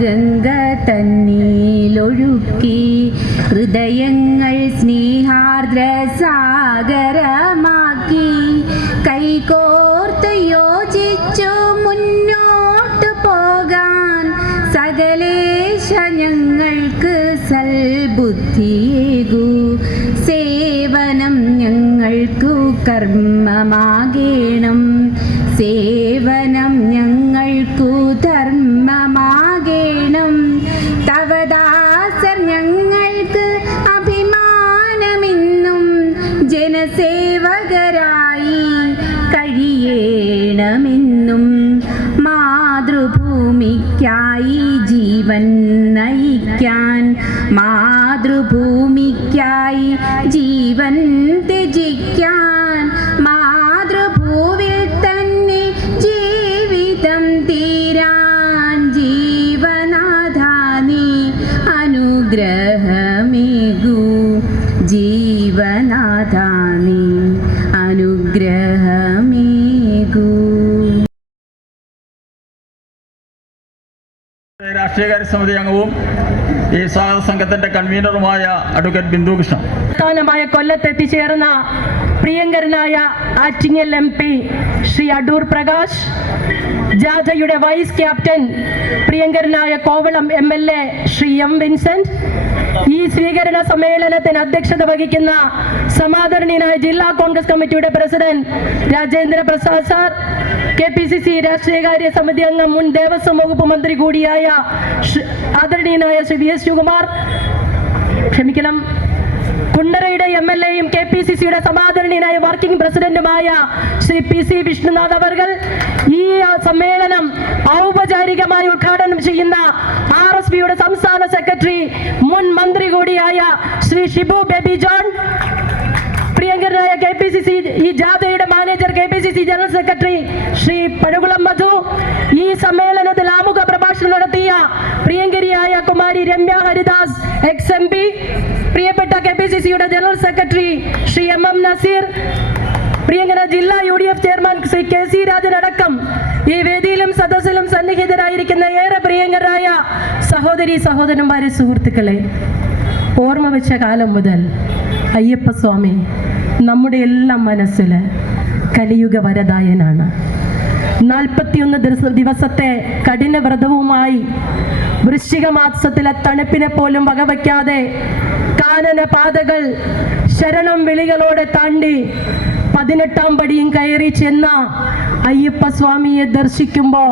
ഗംഗ തന്നീലൊഴുക്കി ഹൃദയങ്ങൾ സ്നേഹാർദ്ര സാഗരമാക്കി കൈകോർത്ത് യോജിച്ചു മുന്നോട്ട് പോകാൻ സകലേശ ഞങ്ങൾക്ക് സൽബുദ്ധിയേകൂ. സേവനം ഞങ്ങൾക്കു കർമ്മമാകേണം. സേവനം ഞങ്ങൾക്കു ജീവൻ നയിക്കാൻ മാതൃഭൂമിക്കായി ജീവൻ സമിതി അംഗവും ഈ സ്വാഗത സംഘത്തിന്റെ കൺവീനറുമായ അഡ്വക്കേറ്റ് ബിന്ദു കൃഷ്ണൻ. സ്ഥാനമായ കൊല്ലത്ത് എത്തിച്ചേർന്ന പ്രിയങ്കരനായ ആറ്റിങ്ങൽ എം പി ശ്രീ അടൂർ പ്രകാശ് ജാഥയുടെ വൈസ് ക്യാപ്റ്റൻ പ്രിയങ്കരനായ Kovalam M L A Shri M Vincent ഈ സ്വീകരണ സമ്മേളനത്തിന് അധ്യക്ഷത വഹിക്കുന്ന സമാദരണീയനായ ജില്ലാ കോൺഗ്രസ് കമ്മിറ്റിയുടെ president Rajendra Prasad sir K P C C രാഷ്ട്രീയകാര്യ സമിതി അംഗം മുൻ ദേവസ്വം വകുപ്പ് മന്ത്രി കൂടിയായ ആദരണീയനായ ശ്രീ വി എസ് ശിവകുമാർ ക്ഷമിക്കണം കുണ്ടറയുടെ എം എൽ എയും കെ സിയുടെ സമാദരണീയനായ വർക്കിംഗ് പ്രസിഡന്റുമായ ശ്രീ പി സി വിഷ്ണുനാഥ് അവർ ഈ സമ്മേളനം ഔപചാരികമായി ഉദ്ഘാടനം ചെയ്യുന്ന ആർ എസ് പിയുടെ സംസ്ഥാന സെക്രട്ടറി മുൻ മന്ത്രി കൂടിയായ ശ്രീ ഷിബു ബേബി ജോൺ പ്രിയങ്കരനായ കെ പി സി സി ഈ ജാഥയുടെ manager K P C C general secretary Shri Pazhukulam Madhu ഈ സമ്മേളനത്തിൽ ആമുഖ പ്രഭാഷണം നടത്തിയ പ്രിയങ്കരിയായ Kumari Ramya Haridas ex M P പ്രിയപ്പെട്ട കെ പി സി സിയുടെ general secretary Shri M M Naseer പ്രിയങ്കര ജില്ലാ U D F chairman Shri K C Rajan അടക്കം ഈ വേദിയിലും സദസ്സിലും സന്നിഹിതരായിരിക്കുന്ന ഏറെ പ്രിയങ്കരായ സഹോദരി സഹോദരന്മാരെ സുഹൃത്തുക്കളെ ഓർമ്മ വെച്ച കാലം മുതൽ അയ്യപ്പസ്വാമി നമ്മുടെ എല്ലാം മനസ്സിൽ കലിയുഗ വരദായനാണ്. നാൽപ്പത്തിയൊന്ന് ദിവസ- ദിവസത്തെ കഠിന വ്രതവുമായി വൃശ്ചിക മാസത്തിലെ തണുപ്പിനെ പോലും വകവയ്ക്കാതെ കാനന പാതകൾ ശരണം വിളികളോടെ താണ്ടി പതിനെട്ടാം പടിയും കയറി ചെന്ന അയ്യപ്പ സ്വാമിയെ ദർശിക്കുമ്പോൾ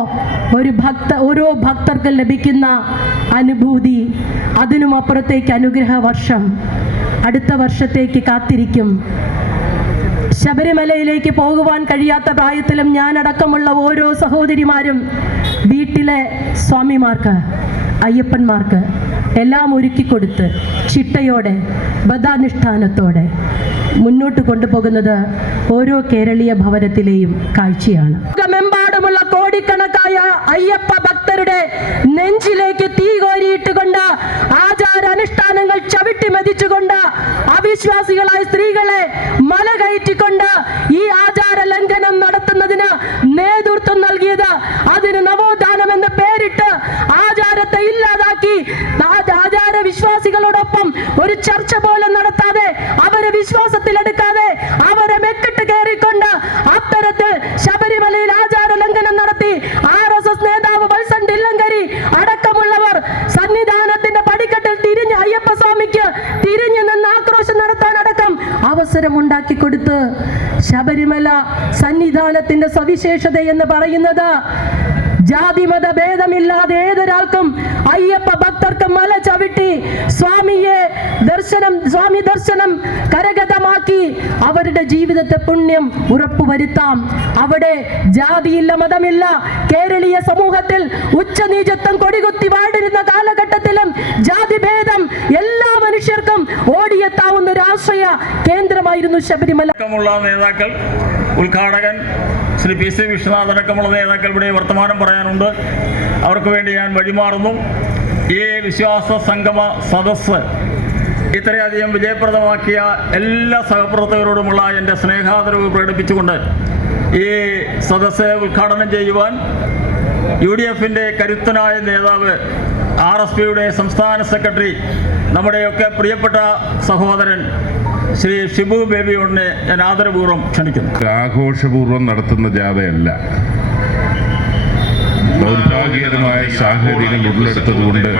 ഒരു ഭക്ത ഓരോ ഭക്തർക്ക് ലഭിക്കുന്ന അനുഭൂതി അതിനുമപ്പുറത്തേക്ക് അനുഗ്രഹ വർഷം അടുത്ത വർഷത്തേക്ക് കാത്തിരിക്കും. ശബരിമലയിലേക്ക് പോകുവാൻ കഴിയാത്ത പ്രായത്തിലും ഞാനടക്കമുള്ള ഓരോ സഹോദരിമാരും വീട്ടിലെ സ്വാമിമാർക്ക് അയ്യപ്പന്മാർക്ക് എല്ലാം ഒരുക്കി ഒരുക്കിക്കൊടുത്ത് ചിട്ടയോടെ ബദാനുഷ്ഠാനത്തോടെ മുന്നോട്ട് കൊണ്ടുപോകുന്നത് ഓരോ കേരളീയ ഭവനത്തിലെയും കാഴ്ചയാണ്. ലോകമെമ്പാടുമുള്ള കോടിക്കണക്കായ അയ്യപ്പ ഭക്തരുടെ നെഞ്ചിലേക്ക് തീ കോരിയിട്ടുകൊണ്ട് ആചാരാനുഷ്ഠാനങ്ങൾ ചവിട്ടി മതിച്ചുകൊണ്ട് അവിശ്വാസികളായ സ്ത്രീകളെ മല കയറ്റിക്കൊണ്ട് അടക്കം അവസരം ഉണ്ടാക്കി കൊടുത്ത് ശബരിമല സന്നിധാനത്തിന്റെ സവിശേഷത എന്ന് പറയുന്നത് ജാതി മത ഭേദമില്ലാതെ ഏതൊരാൾക്കും അയ്യപ്പ ഭക്തർക്ക് മല ചവിട്ടി സ്വാമിയെ ദർശനം സ്വാമി ദർശനം കരഗതമാക്കി. അവരുടെ ജീവിതത്തെ പുണ്യം ഉറപ്പുവരുത്താം. അവിടെ ജാതിയില്ല മതമില്ല. കേരളീയ സമൂഹത്തിൽ ഉച്ചനീചത്വം കൊടികുത്തി വാടിരുന്ന കാലഘട്ടത്തിലും ജാതിഭേദം എല്ലാ മനുഷ്യർക്കും ഓടിയെത്താവുന്ന ഒരു ആശ്രയ കേന്ദ്രമായിരുന്നു ശബരിമല. നേതാക്കൾ ഉദ്ഘാടകൻ ശ്രീ പി സി വിശ്വനാഥ് അടക്കമുള്ള നേതാക്കൾ ഇവിടെ വർത്തമാനം പറയാനുണ്ട്. അവർക്ക് വേണ്ടി ഞാൻ വഴിമാറുന്നു. ഈ വിശ്വാസ സംഗമ സദസ്സ് ഇത്രയധികം വിജയപ്രദമാക്കിയ എല്ലാ സഹപ്രവർത്തകരോടുമുള്ള എന്റെ സ്നേഹാദരവ് പ്രകടിപ്പിച്ചുകൊണ്ട് ഈ സദസ്സ് ഉദ്ഘാടനം ചെയ്യുവാൻ യു ഡി എഫിന്റെ കരുത്തനായ നേതാവ് ആർ എസ് പിയുടെ സംസ്ഥാന സെക്രട്ടറി നമ്മുടെയൊക്കെ പ്രിയപ്പെട്ട സഹോദരൻ ശ്രീ ഷിബു ബേബിയോടിനെ ഞാൻ ആദരപൂർവം ക്ഷണിക്കുന്നു. ആഘോഷപൂർവം നടത്തുന്ന ജാഥയല്ല. ദൗർഭാഗ്യകരമായ സാഹചര്യങ്ങൾ ഉടലെടുത്തതുകൊണ്ട്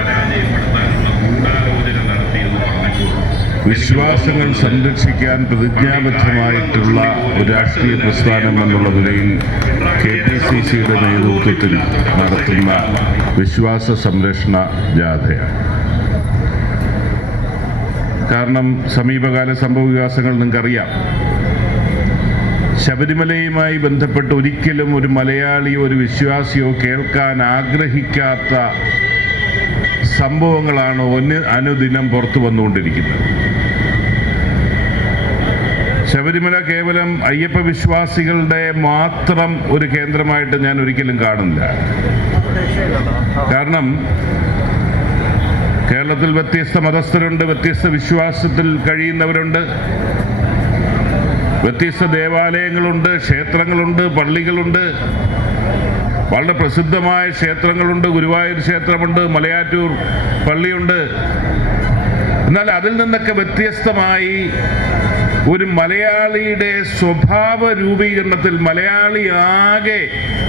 വിശ്വാസങ്ങൾ സംരക്ഷിക്കാൻ പ്രതിജ്ഞാബദ്ധമായിട്ടുള്ള ഒരു രാഷ്ട്രീയ പ്രസ്ഥാനം എന്നുള്ള നിലയിൽ കെ പി സി സിയുടെ നേതൃത്വത്തിൽ നടത്തുന്ന വിശ്വാസ സംരക്ഷണ ജാഥയാണ്. കാരണം സമീപകാല സംഭവ വികാസങ്ങൾ നിങ്ങൾക്കറിയാം. ശബരിമലയുമായി ബന്ധപ്പെട്ട് ഒരിക്കലും ഒരു മലയാളിയോ ഒരു വിശ്വാസിയോ കേൾക്കാൻ ആഗ്രഹിക്കാത്ത സംഭവങ്ങളാണ് ഒന്ന് അനുദിനം പുറത്തു വന്നുകൊണ്ടിരിക്കുന്നത്. ശബരിമല കേവലം അയ്യപ്പ വിശ്വാസികളുടെ മാത്രം ഒരു കേന്ദ്രമായിട്ട് ഞാൻ ഒരിക്കലും കാണുന്നില്ല. കാരണം കേരളത്തിൽ വ്യത്യസ്ത മതസ്ഥരുണ്ട് വ്യത്യസ്ത വിശ്വാസത്തിൽ കഴിയുന്നവരുണ്ട്. വ്യത്യസ്ത ദേവാലയങ്ങളുണ്ട് ക്ഷേത്രങ്ങളുണ്ട് പള്ളികളുണ്ട്. വളരെ പ്രസിദ്ധമായ ക്ഷേത്രങ്ങളുണ്ട്. ഗുരുവായൂർ ക്ഷേത്രമുണ്ട് മലയാറ്റൂർ പള്ളിയുണ്ട്. എന്നാൽ അതിൽ നിന്നൊക്കെ വ്യത്യസ്തമായി ഒരു മലയാളിയുടെ സ്വഭാവ രൂപീകരണത്തിൽ മലയാളി ആകെ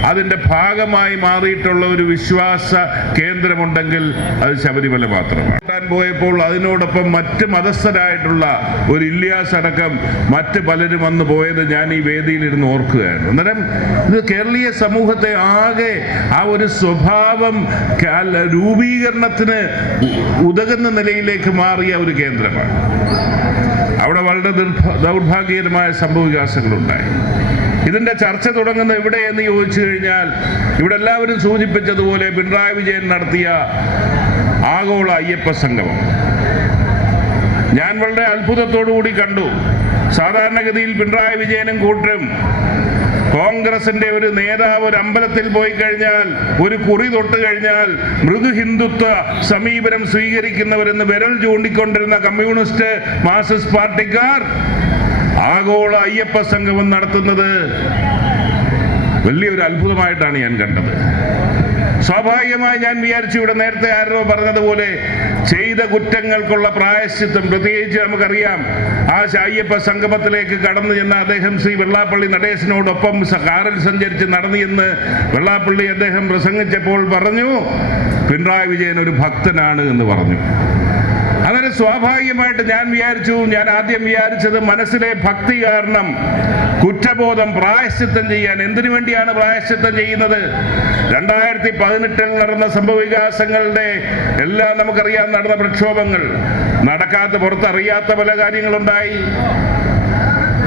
അതിന്റെ ഭാഗമായി മാറിയിട്ടുള്ള ഒരു വിശ്വാസ കേന്ദ്രമുണ്ടെങ്കിൽ അത് ശബരിമല മാത്രമാണ്. പോയപ്പോൾ അതിനോടൊപ്പം മറ്റ് മതസ്ഥരായിട്ടുള്ള ഒരു ഇല്യാസ് അടക്കം മറ്റ് പലരും വന്ന് പോയത് ഞാൻ ഈ വേദിയിലിരുന്ന് ഓർക്കുകയാണ്. അന്നേരം ഇത് കേരളീയ സമൂഹത്തെ ആകെ ആ ഒരു സ്വഭാവം രൂപീകരണത്തിന് ഉതകുന്ന നിലയിലേക്ക് മാറിയ ഒരു കേന്ദ്രമാണ്. അവിടെ വളരെ ദുർഭ- ദൗർഭാഗ്യകരമായ സംഭവവികാസങ്ങളുണ്ടായി. ഇതിന്റെ ചർച്ച തുടങ്ങുന്ന എവിടെ എന്ന് ചോദിച്ചു കഴിഞ്ഞാൽ ഇവിടെ എല്ലാവരും സൂചിപ്പിച്ചതുപോലെ പിണറായി വിജയൻ നടത്തിയ ആഗോള അയ്യപ്പ സംഗമം. ഞാൻ വളരെ അത്ഭുതത്തോടു കൂടി കണ്ടു. സാധാരണഗതിയിൽ പിണറായി വിജയനും കൂട്ടരും കോൺഗ്രസിന്റെ ഒരു നേതാവ് ഒരു അമ്പലത്തിൽ പോയി കഴിഞ്ഞാൽ ഒരു കുറി തൊട്ട് കഴിഞ്ഞാൽ മൃദു ഹിന്ദുത്വ സമീപനം സ്വീകരിക്കുന്നവരെന്ന് വിരൽ ചൂണ്ടിക്കൊണ്ടിരുന്ന കമ്മ്യൂണിസ്റ്റ് മാർക്സിസ്റ്റ് പാർട്ടിക്കാർ ആഗോള അയ്യപ്പ സംഗമം നടത്തുന്നത് വലിയൊരു അത്ഭുതമായിട്ടാണ് ഞാൻ കണ്ടത്. സ്വാഭാവികമായി ഞാൻ വിചാരിച്ചു ഇവിടെ നേരത്തെ ആരോ പറഞ്ഞതുപോലെ ചെയ്ത കുറ്റങ്ങൾക്കുള്ള പ്രായശ്ചിത്വം പ്രത്യേകിച്ച് നമുക്കറിയാം. ആ ശായ്യപ്പ സംഗമത്തിലേക്ക് കടന്നു ചെന്ന അദ്ദേഹം ശ്രീ വെള്ളാപ്പള്ളി നടേശനോടൊപ്പം കാറിൽ സഞ്ചരിച്ച് നടന്നു എന്ന് വെള്ളാപ്പള്ളി അദ്ദേഹം പ്രസംഗിച്ചപ്പോൾ പറഞ്ഞു പിണറായി വിജയൻ ഒരു ഭക്തനാണ് എന്ന് പറഞ്ഞു. അങ്ങനെ സ്വാഭാവികമായിട്ട് ഞാൻ വിചാരിച്ചു ഞാൻ ആദ്യം വിചാരിച്ചത് മനസ്സിലെ ഭക്തി കാരണം കുറ്റബോധം പ്രായശ്ചിത്തം ചെയ്യാൻ എന്തിനു വേണ്ടിയാണ് പ്രായശ്ചിത്തം ചെയ്യുന്നത്? രണ്ടായിരത്തി പതിനെട്ടിൽ നടന്ന സംഭവവികാസങ്ങളുടെ എല്ലാം നമുക്കറിയാം. നടന്ന പ്രക്ഷോഭങ്ങൾ. നടക്കാത്ത പുറത്തറിയാത്ത പല കാര്യങ്ങളുണ്ടായി.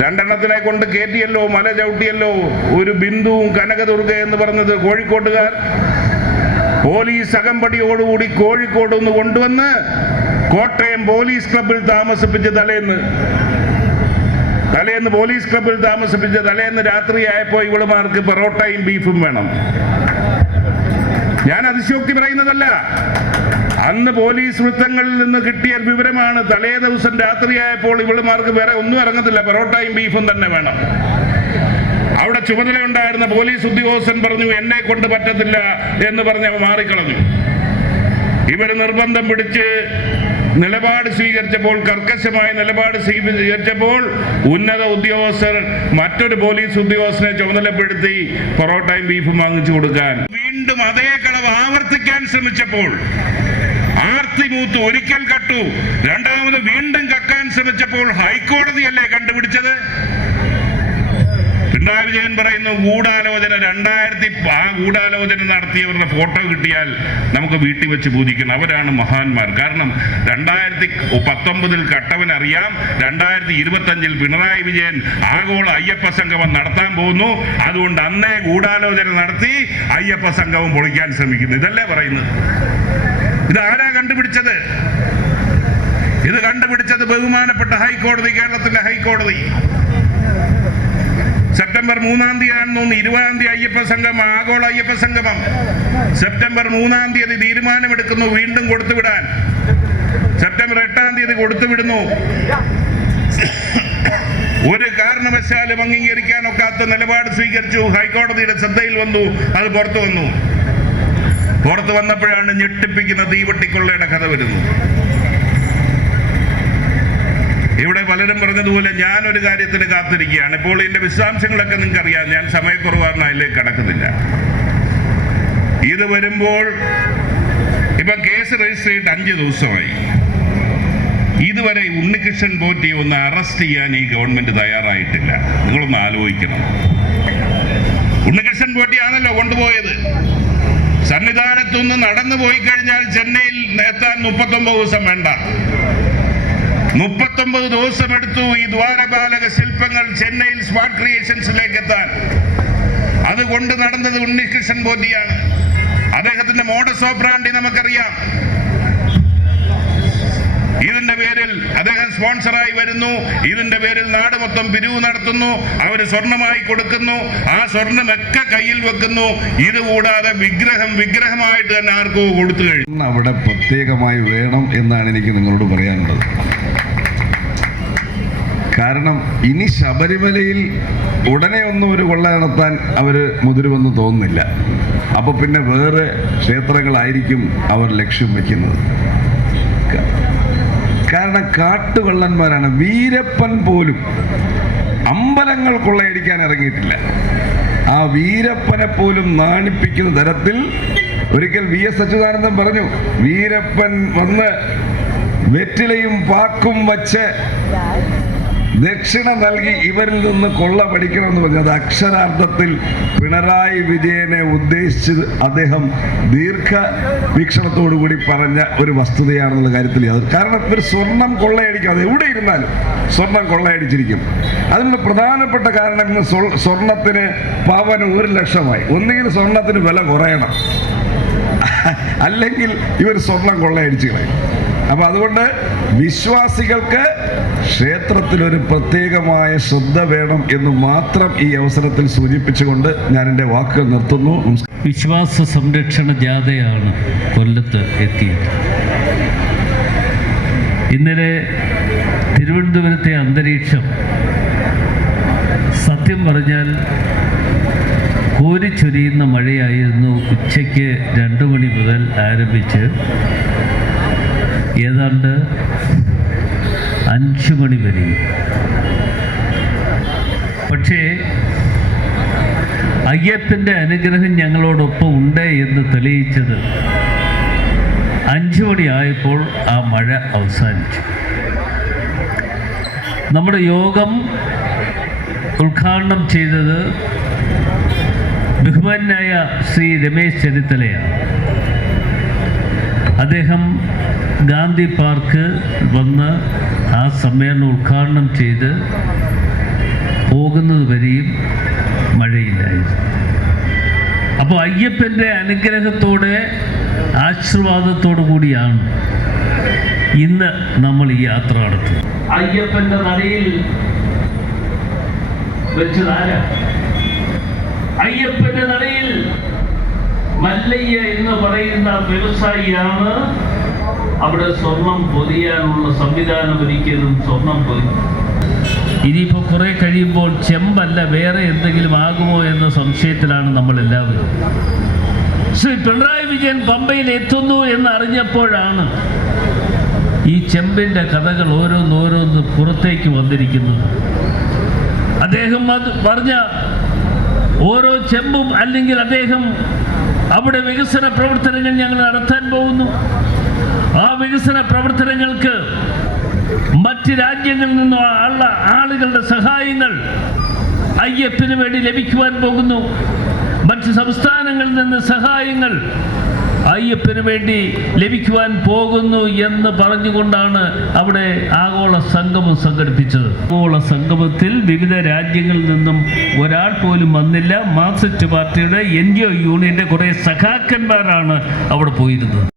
രണ്ടെണ്ണത്തിനെ കൊണ്ട് കയറ്റിയല്ലോ മല ചവിട്ടിയല്ലോ. ഒരു ബിന്ദുവും കനകദുർഗ എന്ന് പറഞ്ഞത് കോഴിക്കോട്ടുകാർ. പോലീസ് അകമ്പടിയോടുകൂടി കോഴിക്കോട് ഒന്ന് കൊണ്ടുവന്ന് കോട്ടയം പോലീസ് ക്ലബിൽ താമസിപ്പിച്ച് തലേന്ന് തലേന്ന് പോലീസ് ക്ലബിൽ താമസിപ്പിച്ച് തലേന്ന് രാത്രിയായപ്പോൾ ഇവളുമാർക്ക് പൊറോട്ടയും ബീഫും വേണം. ഞാൻ അതിശോക്തി പറയുന്നതല്ല. അന്ന് പോലീസ് വൃത്തങ്ങളിൽ നിന്ന് കിട്ടിയ വിവരമാണ് തലേ ദിവസം രാത്രിയായപ്പോൾ ഇവളുമാർക്ക് വേറെ ഒന്നും ഇറങ്ങത്തില്ല. പൊറോട്ടയും ബീഫും തന്നെ വേണം. അവിടെ ചുമതല ഉണ്ടായിരുന്ന പോലീസ് ഉദ്യോഗസ്ഥൻ പറഞ്ഞു എന്നെ കൊണ്ട് പറ്റത്തില്ല എന്ന് പറഞ്ഞ് അവ മാറിക്കളഞ്ഞു. ഇവർ നിർബന്ധം പിടിച്ച് നിലപാട് സ്വീകരിച്ചപ്പോൾ കർക്കശമായ നിലപാട് സ്വീകരിച്ചപ്പോൾ ഉന്നത ഉദ്യോഗസ്ഥർ മറ്റൊരു പോലീസ് ഉദ്യോഗസ്ഥനെ ചുമതലപ്പെടുത്തി പൊറോട്ടയും ബീഫും വാങ്ങിച്ചു കൊടുക്കാൻ. വീണ്ടും അതേ കളവ് ആവർത്തിക്കാൻ ശ്രമിച്ചപ്പോൾ ആർത്തി മൂത്ത് ഒരിക്കൽ കട്ടു. രണ്ടാമത് വീണ്ടും കക്കാൻ ശ്രമിച്ചപ്പോൾ ഹൈക്കോടതിയല്ലേ കണ്ടുപിടിച്ചത്? പിണറായി വിജയൻ പറയുന്നു ഗൂഢാലോചന രണ്ടായിരത്തി ആ ഗൂഢാലോചന നടത്തിയവരുടെ ഫോട്ടോ കിട്ടിയാൽ നമുക്ക് വീട്ടിൽ വെച്ച് പൂജിക്കണം അവരാണ് മഹാന്മാർ. കാരണം രണ്ടായിരത്തി പത്തൊമ്പതിൽ കട്ടവൻ അറിയാം രണ്ടായിരത്തി ഇരുപത്തഞ്ചിൽ പിണറായി വിജയൻ ആഗോള അയ്യപ്പ സംഗമം നടത്താൻ പോകുന്നു. അതുകൊണ്ട് അന്നേ ഗൂഢാലോചന നടത്തി അയ്യപ്പ സംഗമം പൊളിക്കാൻ ശ്രമിക്കുന്നു. ഇതല്ലേ പറയുന്നത്? ഇത് ആരാ കണ്ടുപിടിച്ചത്? ഇത് കണ്ടുപിടിച്ചത് ബഹുമാനപ്പെട്ട ഹൈക്കോടതി കേരളത്തിലെ ഹൈക്കോടതി. സെപ്റ്റംബർ മൂന്നാം തീയതി ആണെന്ന് തോന്നുന്നു. ഇരുപതാം തീയതി അയ്യപ്പ സംഗമം ആഗോള അയ്യപ്പ സംഗമം. സെപ്റ്റംബർ മൂന്നാം തീയതി തീരുമാനമെടുക്കുന്നു വീണ്ടും കൊടുത്തുവിടാൻ. സെപ്റ്റംബർ എട്ടാം തീയതി കൊടുത്തുവിടുന്നു. ഒരു കാരണവശാലും അംഗീകരിക്കാൻ ഒക്കാത്ത നിലപാട് സ്വീകരിച്ചു. ഹൈക്കോടതിയുടെ ശ്രദ്ധയിൽ വന്നു. അത് പുറത്തു വന്നു. പുറത്തു വന്നപ്പോഴാണ് ഞെട്ടിപ്പിക്കുന്ന തീവട്ടിക്കൊള്ളയുടെ കഥ വരുന്നത്. ഇവിടെ പലരും പറഞ്ഞതുപോലെ ഞാൻ ഒരു കാര്യത്തിന് കാത്തിരിക്കുകയാണ്. ഇപ്പോൾ ഇതിന്റെ വിശദാംശങ്ങളൊക്കെ നിങ്ങൾക്ക് അറിയാം ഞാൻ സമയക്കുറവാണ് അതിലേക്ക് കടക്കുന്നില്ല. ഇത് വരുമ്പോൾ ഇപ്പൊ കേസ് രജിസ്റ്റർ ചെയ്തിട്ട് അഞ്ച് ദിവസമായി. ഇതുവരെ ഉണ്ണികൃഷ്ണൻ പോറ്റി ഒന്ന് അറസ്റ്റ് ചെയ്യാൻ ഈ ഗവൺമെന്റ് തയ്യാറായിട്ടില്ല. നിങ്ങളൊന്ന് ആലോചിക്കണം. ഉണ്ണികൃഷ്ണൻ പോറ്റിയാണല്ലോ കൊണ്ടുപോയത്. സന്നിധാനത്തുനിന്ന് നടന്നു പോയി കഴിഞ്ഞാൽ ചെന്നൈയിൽ എത്താൻ മുപ്പത്തൊമ്പത് ദിവസം വേണ്ട. മുപ്പത്തൊമ്പത് ദിവസം എടുത്തു ഈ ദ്വാരപാലക ശില്പങ്ങൾ ചെന്നൈയിൽ സ്മാർട്ട് ക്രിയേഷൻസിലേക്ക് എത്താൻ അത് കൊണ്ട് നടന്നത് ഉണ്ണികൃഷ്ണൻ ബോധിയാണ്. അദ്ദേഹത്തിന്റെ മോഡസ് ഓപ്രാണ്ടി നമുക്കറിയാം. ഇതിന്റെ പേരിൽ അദ്ദേഹം സ്പോൺസറായി വരുന്നു. ഇതിന്റെ പേരിൽ നാട് മൊത്തം പിരിവ് നടത്തുന്നു. അവർ സ്വർണമായി കൊടുക്കുന്നു. ആ സ്വർണമൊക്കെ കയ്യിൽ വെക്കുന്നു. ഇത് കൂടാതെ വിഗ്രഹം വിഗ്രഹമായിട്ട് തന്നെ ആർക്കോ കൊടുത്തു കഴിഞ്ഞു. അവിടെ പ്രത്യേകമായി വേണം എന്നാണ് എനിക്ക് നിങ്ങളോട് പറയാനുള്ളത്. കാരണം ഇനി ശബരിമലയിൽ ഉടനെ ഒന്നും ഒരു കൊള്ള നടത്താൻ അവർ മുതിരുമെന്ന് തോന്നുന്നില്ല. അപ്പോൾ പിന്നെ വേറെ ക്ഷേത്രങ്ങളായിരിക്കും അവർ ലക്ഷ്യം വെക്കുന്നത്. കാരണം കാട്ടുകള്ളന്മാരാണ്. വീരപ്പൻ പോലും അമ്പലങ്ങൾ കൊള്ളയടിക്കാൻ ഇറങ്ങിയിട്ടില്ല. ആ വീരപ്പനെ പോലും നാണിപ്പിക്കുന്ന തരത്തിൽ ഒരിക്കൽ വി എസ് അച്യുതാനന്ദൻ പറഞ്ഞു വീരപ്പൻ വന്ന് വെറ്റിലയും പാക്കും വച്ച് ദക്ഷിണ നൽകി ഇവരിൽ നിന്ന് കൊള്ള പഠിക്കണമെന്ന് എന്ന് പറഞ്ഞത് അക്ഷരാർത്ഥത്തിൽ പിണറായി വിജയനെ ഉദ്ദേശിച്ച് അദ്ദേഹം ദീർഘ വീക്ഷണത്തോടു കൂടി പറഞ്ഞ ഒരു വസ്തുതയാണെന്നുള്ള കാര്യത്തിൽ യാതൊരു കാരണം ഇവർ സ്വർണം കൊള്ളയടിക്കും. അത് എവിടെ ഇരുന്നാലും സ്വർണം കൊള്ളയടിച്ചിരിക്കും. അതിനുള്ള പ്രധാനപ്പെട്ട കാരണം ഇന്ന് സ്വ- സ്വർണത്തിന് പവന് ഒരു ലക്ഷമായി. ഒന്നുകിൽ സ്വർണത്തിന് വില കുറയണം. അല്ലെങ്കിൽ ഇവർ സ്വർണം കൊള്ളയടിച്ചു കളയും. അപ്പൊ അതുകൊണ്ട് വിശ്വാസികൾക്ക് ക്ഷേത്രത്തിൽ ഒരു പ്രത്യേകമായ ശ്രദ്ധ വേണം എന്ന് മാത്രം ഈ അവസരത്തിൽ സൂചിപ്പിച്ചുകൊണ്ട് ഞാൻ എന്റെ വാക്കുകൾ നിർത്തുന്നു. വിശ്വാസ സംരക്ഷണ ജാഥയാണ് കൊല്ലത്ത് എത്തിയത്. ഇന്നലെ തിരുവനന്തപുരത്തെ അന്തരീക്ഷം സത്യം പറഞ്ഞാൽ കോരിച്ചൊരിയുന്ന മഴയായിരുന്നു ഉച്ചയ്ക്ക് രണ്ട് മണി മുതൽ ആരംഭിച്ച്. ഏതാണ്ട് അഞ്ച് മണി വരെ. പക്ഷേ അയ്യപ്പന്റെ അനുഗ്രഹം ഞങ്ങളോടൊപ്പം ഉണ്ട് എന്ന് തെളിയിച്ചത് അഞ്ചു മണിയായപ്പോൾ ആ മഴ അവസാനിച്ചു. നമ്മുടെ യോഗം ഉദ്ഘാടനം ചെയ്തത് ബഹുമാനായ ശ്രീ രമേശ് ചെന്നിത്തലയാണ്. അദ്ദേഹം ഗാന്ധി പാർക്ക് വന്ന് ആ സമ്മേളനം ഉദ്ഘാടനം ചെയ്ത് പോകുന്നത് വരെയും മഴയില്ലായിരുന്നു. അപ്പോൾ അയ്യപ്പന്റെ അനുഗ്രഹത്തോടെ ആശീർവാദത്തോടു കൂടിയാണ് ഇന്ന് നമ്മൾ ഈ യാത്ര നടത്തുന്നത്. അയ്യപ്പന്റെ നടയിൽ വെച്ചതാരാ അയ്യപ്പന്റെ നടയിൽ മല്ലയ്യ എന്ന് പറയുന്ന വ്യവസായിയാണ് അവിടെ സ്വർണം പൊതിയാനുള്ള സംവിധാനം ഒരിക്കലും സ്വർണം പൊതി ഇനിയിപ്പോൾ കുറെ കഴിയുമ്പോൾ ചെമ്പല്ല വേറെ എന്തെങ്കിലും ആകുമോ എന്ന സംശയത്തിലാണ് നമ്മൾ എല്ലാവരും ശ്രീ പിണറായി വിജയൻ പമ്പയിൽ എത്തുന്നു എന്ന് അറിഞ്ഞപ്പോഴാണ് ഈ ചെമ്പിന്റെ കഥകൾ ഓരോന്നോരോന്ന് പുറത്തേക്ക് വന്നിരിക്കുന്നത്. അദ്ദേഹം അത് പറഞ്ഞ ഓരോ ചെമ്പും അല്ലെങ്കിൽ അദ്ദേഹം അവിടെ വികസന പ്രവർത്തനങ്ങൾ ഞങ്ങൾ നടത്താൻ പോകുന്നു. ആ വികസന പ്രവർത്തനങ്ങൾക്ക് മറ്റ് രാജ്യങ്ങളിൽ നിന്നുള്ള ആളുകളുടെ സഹായങ്ങൾ അയ്യപ്പന് വേണ്ടി ലഭിക്കുവാൻ പോകുന്നു. മറ്റ് സംസ്ഥാനങ്ങളിൽ നിന്ന് സഹായങ്ങൾ അയ്യപ്പന് വേണ്ടി ലഭിക്കുവാൻ പോകുന്നു എന്ന് പറഞ്ഞുകൊണ്ടാണ് അവിടെ ആഗോള സംഗമം സംഘടിപ്പിച്ചത്. ആഗോള സംഗമത്തിൽ വിവിധ രാജ്യങ്ങളിൽ നിന്നും ഒരാൾ പോലും വന്നില്ല. മാർക്സിസ്റ്റ് പാർട്ടിയുടെ എൻ ജി ഒ യൂണിയന്റെ കുറേ സഖാക്കന്മാരാണ് അവിടെ പോയിരുന്നത്.